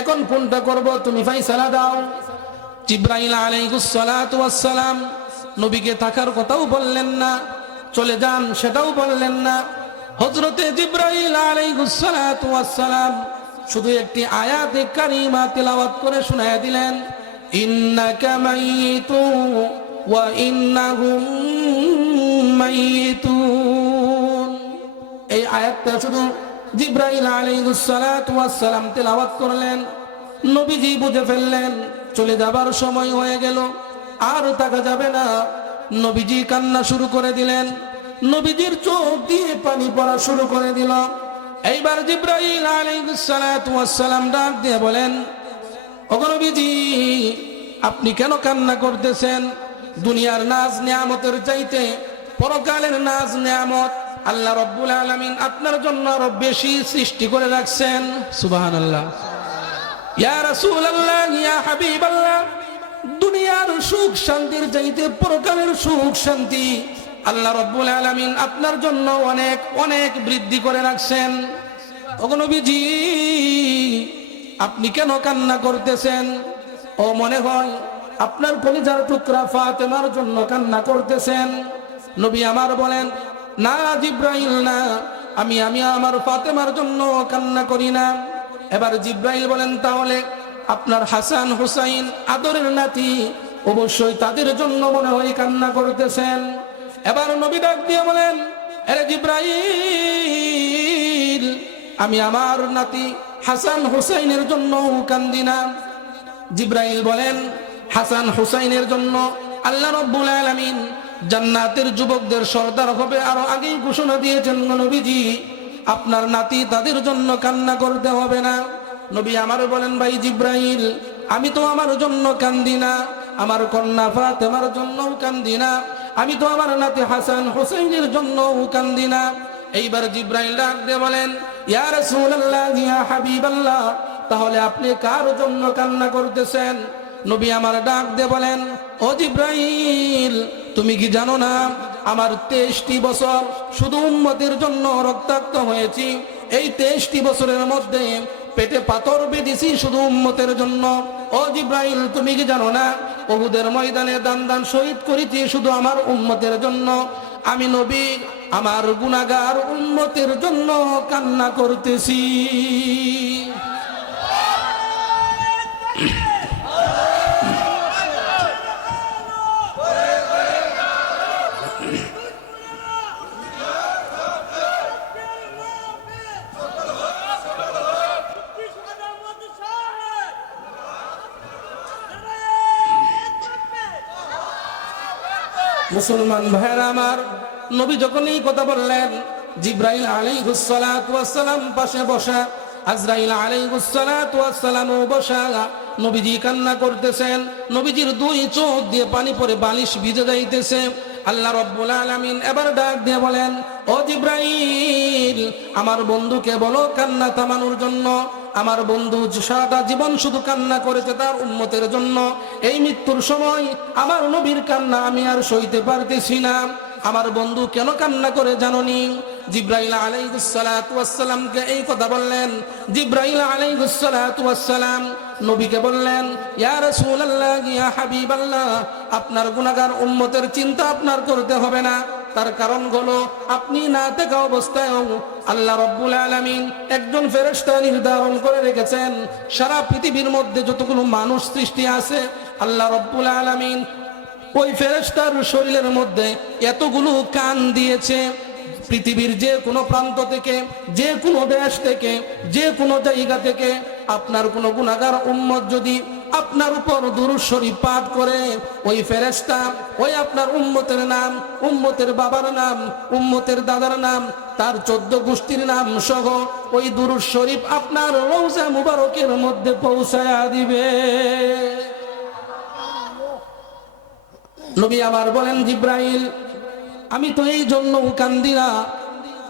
এখন কোনটা করব তুমি ফয়সালা দাও। জিবরাইল আলাইহিস সালাতু ওয়াস সালাম নবীকে থাকার কথাও বললেন না, চলে যান সেটাও বললেন না। হযরতে জিবরাইল আলাইহিস সালাতু ওয়াস সালাম শুধু একটি আয়াতে কারিমা তেলাওয়াত করে শোনায়া দিলেন, ইন্নাকা মাইয়িতু ওয়া ইন্নাহুম মাইয়িতুন। এই আয়াতটা শুধু জিবরাইল আলাইহিস সালাতু ওয়াস সালাম তেলাওয়াত করলেন। নবীজি বুঝে ফেললেন চলে যাবার সময় হয়ে গেল, আর তাকা যাবে না। নবীজি কান্না শুরু করে দিলেন, নবীজির চোখ দিয়ে পানি পড়া শুরু করে দিল। এইবার জিবরাইল আলাইহিস সালাতু ওয়াস সালাম ডাক দিয়ে বলেন, ওগো নবীজি আপনি কেন কান্না করতেছেন? দুনিয়ার নাজ নিয়ামতের চাইতে পরকালের নাজ নিয়ামত আল্লাহ রাব্বুল আলামিন আপনার জন্য আরো বেশি সৃষ্টি করে রাখছেন। সুবহানাল্লাহ। ইয়া রাসূলুল্লাহ, ইয়া হাবিবাল্লাহ, দুনিয়ার সুখ শান্তির চাইতে পরকালের সুখ শান্তি আল্লাহ রাব্বুল আলামিন আপনার জন্য অনেক অনেক বৃদ্ধি করে রাখছেন। ওগো নবীজি আপনি কেন কান্না করতেছেন? ও মনে হয় আপনার কলিজার টুকরা ফাতেমার জন্য কান্না করতেছেন। নবী আমার বলেন, না জিবরাইল না, আমি আমার ফাতেমার জন্য কান্না করি না। এবার জিবরাইল বলেন, তাহলে আপনার হাসান হুসাইন আদরের নাতি, অবশ্যই তাদের জন্য মনে হয় কান্না করতেছেন। এবার নবী ডাক দিয়ে বলেন, আরে জিবরাইল, আমি আমার নাতি হাসান হুসাইনের জন্য কান্দি না। জিবরাইল বলেন, হাসান হুসাইনের জন্য আল্লাহ রাব্বুল আলামিন জান্নাতের যুবকদের সর্দার হবে আরো আগেই ঘোষণা দিয়েছেন। নবীজি আপনার নাতি তাদের জন্য কান্না করতে হবে না। নবী আমার বলেন, ভাই জিবরাইল, আমি তো আমার জন্য কান্দি না, আমার কন্যা ফাতেমার জন্যও কান্দি না, আমি তো আমার নাতি হাসান হুসাইনের জন্যও কান্দি না। এইবার জিব্রাইল ডাক দিয়ে বলেন, ইয়া রাসূলুল্লাহ, ইয়া হাবিবাল্লাহ, তাহলে আপনি কার জন্য কান্না করতেছেন? নবী আমার ডাক দিয়ে বলেন, ও জিব্রাইল, তুমি কি জানো না আমার 23টি বছর শুধু উম্মতের জন্য রক্তাক্ত হয়েছি। এই 23টি বছরের মধ্যে পেটে পাথর বেঁধেছি শুধু উম্মতের জন্য। ও জিব্রাইল, তুমি কি জানো না উহুদের ময়দানে দান শহীদ করেছি শুধু আমার উম্মতের জন্য। আমি নবী আমার গুনাহগার উম্মতের জন্য কান্না করতেছি। মুসলমান ভাইরা আমার, নবী যখন এই কথা বললেন, জিব্রাইল আলাইহিস সালাতু ওয়াস সালাম পাশে বসা, আজরাইল আলাইহিস সালাতু ওয়াস সালামও বসা। নবীজি কান্না করতেছেন, নবীজির দুই চোখ দিয়ে পানি পড়ে বালিশ ভিজে যাইতেছে। আল্লাহ রাব্বুল আলামিন এবার ডাক দিয়ে বলেন, ও জিব্রাইল, আমার বন্ধুকে বলো কান্না থামানোর জন্য। আমার বন্ধু সারাটা জীবন শুধু কান্না করেছে তার উম্মতের জন্য। এই মৃত্যুর সময় আমার নবীর কান্না আমি আর সইতে পারতেছি না। আমার বন্ধু কেন কান্না করে জানোনি? জিব্রাইল আলাইহিস সালাতু ওয়াস সালামকে এই কথা বললেন। জিব্রাইল আলাইহিস সালাতু ওয়াস সালাম নবীকে বললেন, ইয়া রাসূলুল্লাহ, ইয়া হাবিবাল্লাহ, আপনার গুনাহগার উম্মতের চিন্তা আপনার করতে হবে না। তার কারণ হলো আপনি না থাকা অবস্থায় আল্লাহ রাব্বুল আলামিন একজন ফেরেশতা নির্ধারণ করে রেখেছেন। সারা পৃথিবীর মধ্যে যতগুলো মানুষ সৃষ্টি আছে, আল্লাহ রাব্বুল আলামিন ওই ফেরেশতার শরীরের মধ্যে এতগুলো কান দিয়েছে। পৃথিবীর যে কোনো প্রান্ত থেকে, যে কোনো দেশ থেকে, যে কোনো জায়গা থেকে আপনার কোনো গুনাহগার উম্মত যদি আপনার উপর দুরূদ শরীফ পাঠ করে, ওই ফেরেশতা ওই আপনার উম্মতের নাম, উম্মতের বাবার নাম, উম্মতের দাদার নাম, তার 14 গোষ্ঠীর নাম সহ ওই দুরূদ শরীফ আপনার রওজা মুবারকের মধ্যে পৌঁছায়া দিবে। নবী আমার বলেন, জিব্রাইল, আমি তো এই জন্য কান্দি না,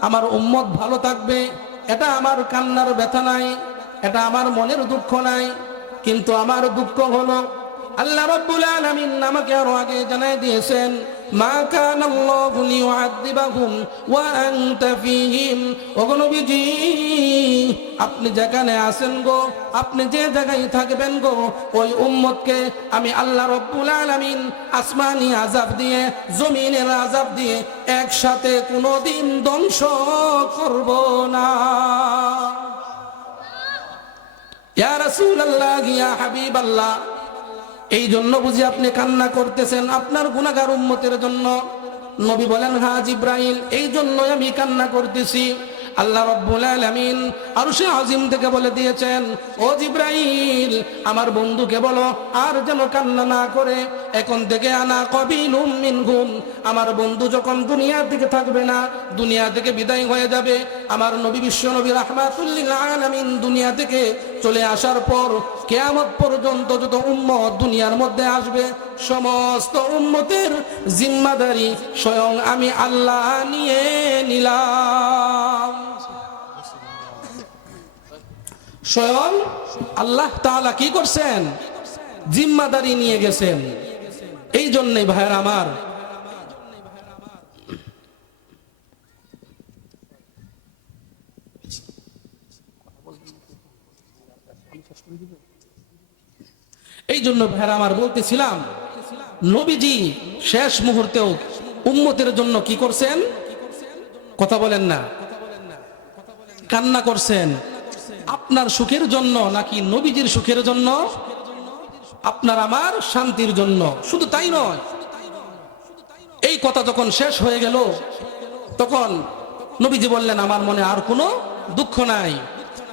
আমার উম্মত ভালো থাকবে এটা আমার কান্নার ব্যথা নাই, এটা আমার মনের দুঃখ নাই। কিন্তু আমার দুঃখ হলো আল্লাহ রাব্বুল আলামিন আমাকে আরো আগে জানাই দিয়েছেন, মা কানাল্লাহু লিউআযিবাহুম ওয়া আনতা ফীহিম। ওগো নবীজি, আপনি যেখানে আছেন গো, আপনি যে জায়গায় থাকবেন গো, ওই উম্মতকে আমি আল্লাহ রাব্বুল আলামিন আসমানি আযাব দিয়ে, জমিনের আযাব দিয়ে একসাথে কোনোদিন ধ্বংস করব না। ইয়া রাসূলুল্লাহ, ইয়া হাবিবাল্লাহ, এই জন্য বুঝি আপনি কান্না করতেছেন আপনার গুনাহগার উম্মতের জন্য? নবী বলেন, হ্যাঁ জিব্রাইল, এই জন্যই আমি কান্না করতেছি। আল্লাহ রাব্বুল আলামিন আরশে আজিম থেকে বলে দিয়েছেন, ও জিব্রাইল, আমার বন্ধুকে বলো আর যেন কান্না না করে। এখন থেকে আনা কবিলুম মিনহুম, আমার বন্ধু যখন দুনিয়া থেকে থাকবে না, দুনিয়া থেকে বিদায় হয়ে যাবে, আমার নবী বিশ্ব নবী রাহমাতুল লিল আলামিন দুনিয়া থেকে চলে আসার পর কিয়ামত পর্যন্ত যত উম্মত দুনিয়ার মধ্যে আসবে, সমস্ত উম্মতের জিম্মাদারি স্বয়ং আমি আল্লাহ নিয়ে নিলাম। স্বয়ং আল্লাহ তাআলা কি করছেন? জিম্মাদারি নিয়ে গেছেন। এই জন্যই ভাইয়ের আমার, এই জন্য ভাইয়ের আমার বলতেছিলাম, নবীজি শেষ মুহূর্তেও উম্মতের জন্য কি করছেন? কথা বলেন না, কান্না করছেন। আপনার সুখের জন্য নাকি নবীজির সুখের জন্য? আপনার আমার শান্তির জন্য। শুধু তাই নয়, এই কথা যখন শেষ হয়ে গেল তখন নবীজি বললেন, আমার মনে আর কোনো দুঃখ নাই।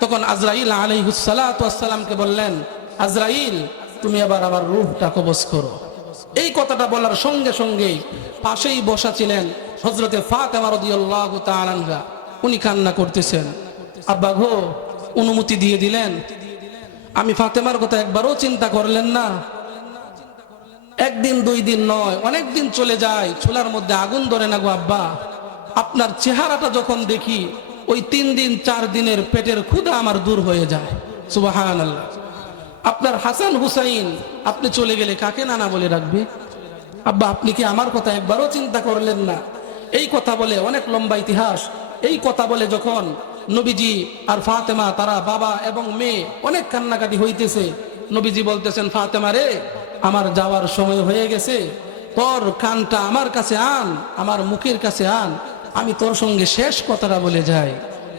তখন আজরাইল আলাইহিস সালাতু ওয়াস সালামকে বললেন, আজরাইল, তুমি আবার আমার রূহটা কবজ করো। এই কথাটা বলার সঙ্গে সঙ্গে পাশেই বসা ছিলেন হযরতে ফাতেমা রাদিয়াল্লাহু তাআলা আনহা, উনি কান্না করতেছেন। আব্বা গো, অনুমতি দিয়ে দিলেন। আমি ফাতেমার কথা একবারও চিন্তা করলেন না? একদিন দুই দিন নয়, অনেক দিন চলে যায়, চুলার মধ্যে আগুন ধরে না গো আব্বা। আপনার চেহারাটা যখন দেখি ওই 3 দিন 4 দিনের পেটের ক্ষুধা আমার দূর হয়ে যায়। সুবহানাল্লাহ। আপনার হাসান হুসাইন আপনি চলে গেলে কাকে নানা বলে রাখবে? আব্বা আপনি কি আমার কথা একবারও চিন্তা করলেন না? এই কথা বলে, অনেক লম্বা ইতিহাস। এই কথা বলে যখন নবীজি আর ফাতেমা তারা বাবা এবং মেয়ে অনেক কান্নাকাটি হইতেছে, নবীজি বলতেছেন, ফাতেমা রে, আমার যাওয়ার সময় হয়ে গেছে, তোর কানটা আমার কাছে আন, আমার মুখের কাছে আন, আমি তোর সঙ্গে শেষ কথাটা বলে যাই।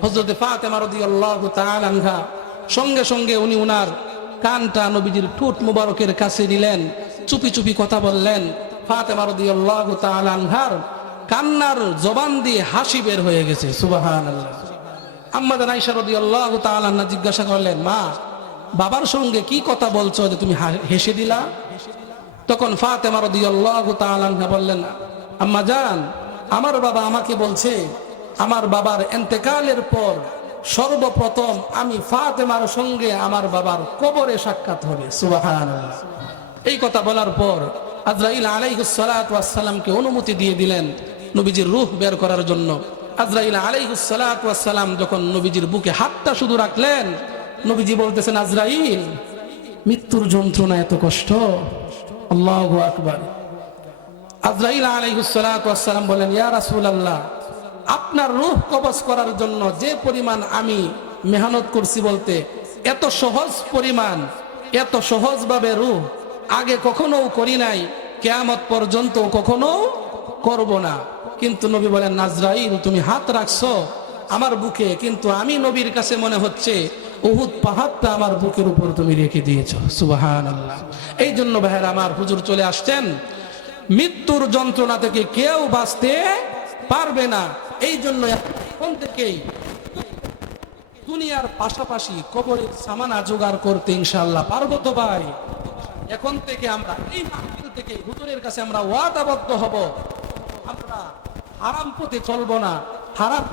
হযরতে ফাতেমা রাদিয়াল্লাহু তাআলা আনহা সঙ্গে সঙ্গে উনি উনার কানটা নবীজির ঠোঁট মুবারকের কাছে নিলেন, চুপি চুপি কথা বললেন। ফাতেমা রাদিয়াল্লাহু তাআলা আনহার কান্নার জবান দিয়ে হাসি বের হয়ে গেছে। সুবহানাল্লাহ। আম্মা জান আয়েশা রাদিয়াল্লাহু তাআলা আনহা জিজ্ঞাসা করলেন, মা, বাবার সঙ্গে কি কথা বলছো যে তুমি হেসে দিলা? তখন ফাতেমা রাদিয়াল্লাহু তাআলা আনহা বললেন, আম্মা জান, আমার বাবা আমাকে বলছে আমার বাবার ইন্তেকালের পর সর্বপ্রথম আমি ফাতেমার সঙ্গে আমার বাবার কবরে সাক্ষাৎ হবে। সুবহানাল্লাহ। এই কথা বলার পর আজরাইল আলাইহিস সালাতু ওয়াস সালামকে অনুমতি দিয়ে দিলেন নবীজির রূহ বের করার জন্য। আজরাইল আলাইহিস সালাতু ওয়াস সালাম যখন নবীজির বুকে হাতটা শুধু রাখলেন, নবীজি বলতেছেন, আজরাইল, মৃত্যুর যন্ত্রণা এত কষ্ট? আল্লাহু আকবার। আজরাইল আলাইহিস সালাতু ওয়াস সালাম বলেন, ইয়া রাসূলুল্লাহ, আপনার রূহ কবজ করার জন্য যে পরিমাণ আমি মেহনত করছি, বলতে এত সহজ পরিমাণ, এত সহজভাবে রূহ আগে কখনো করি নাই, কিয়ামত পর্যন্ত কখনো করব না। কিন্তু নবী বলেন, আজরাইল, তুমি হাত রাখছো আমার বুকে, কিন্তু আমি নবীর কাছে মনে হচ্ছে উহুদ পাহাড়টা আমার বুকের উপর তুমি রেখে দিয়েছো। সুবহানাল্লাহ। এই জন্য ভাইয়েরা আমার, হুজুর চলে আসছেন, মৃত্যুর যন্ত্রণা থেকে কেউ বাঁচতে পারবে না। এই জন্য এখন থেকেই দুনিয়ার পাশাপাশি কবরের সামানা জোগাড় করতে ইনশাআল্লাহ পারবো তো ভাই? এখন থেকে আমরা এই মাহফিল থেকে হুজুরের কাছে আমরা ওয়াদাবদ্ধ হব, আমরা হারাম পথে চলবো না, হারাম